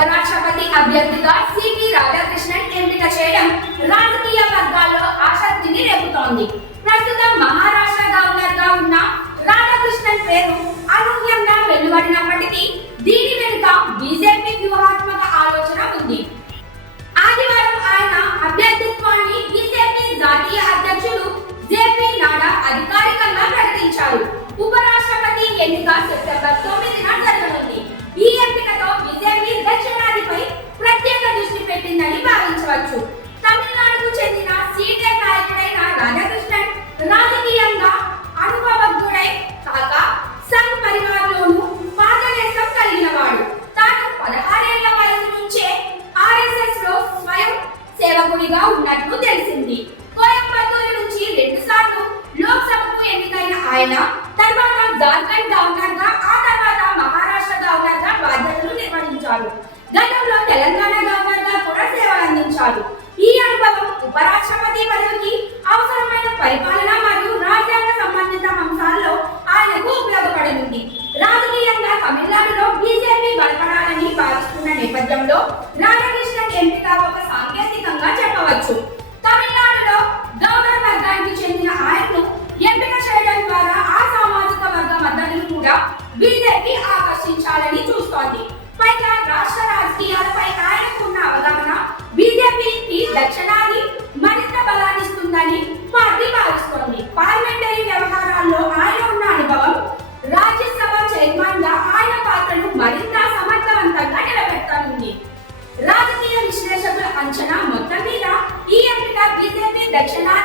ఉపరాష్ట్రపతి అభ్యర్థిగా సిపి రాధాకృష్ణన్ ఎంపిక చేయడం రాజకీయ వర్గాల్లో ఆసక్తిని రేపుతోంది. ప్రస్తుతం మహారాష్ట్ర గవర్నర్గా ఉన్న రాధాకృష్ణన్ పేరు అనూహ్యంగా వెలువడినప్పటికీ దీని వెనుక బీజేపీ వ్యూహాత్మక ఆలోచన ఉంది. ఆదివారం ఆయన అభ్యర్థిత్వాన్ని బీజేపీ జాతీయ అధ్యక్షుడు జేపీ నాడా అధికారికంగా ప్రకటించారు. సేవకుడిగా ఉన్నట్లు తెలిసింది. కోయంబత్తూరు నుంచి రెండు సార్లు లోక్సభకు ఎన్నికైన ఆయన తర్వాత జార్ఖండ్ గవర్నర్గా ఆ తర్వాత మహారాష్ట్ర గవర్నర్గా బాధ్యతలు నిర్వహించారు. గతంలో తెలంగాణ గవర్నర్గా కూడా సేవలు అందించారు. ఈ అనుభవం ఉపరాష్ట్రపతి పదవికి అవసరమైన పరిపాలన మరియు రాజ్యాంగ సంబంధిత అంశాల్లో ఆయనకు ఉపయోగపడనుంది. రాజకీయంగా తమిళనాడులో బీజేపీ బలపడాలని భావిస్తున్న నేపథ్యంలో రాధాకృష్ణ ఎంపిక చెప్పవచ్చు తమిళనాడులో గౌడర్ వర్గానికి చెందిన ఆయన్ను ఎంపిక చేయడం ద్వారా ఆ సామాజిక వర్గ మద్దతును కూడా బీజేపీ ఆకర్షించాలని చూస్తోంది. పైగా రాష్ట్ర రాజకీయాలపై ఆయనకున్న అవగాహన బీజేపీకి దక్షిణ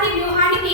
having you, honey.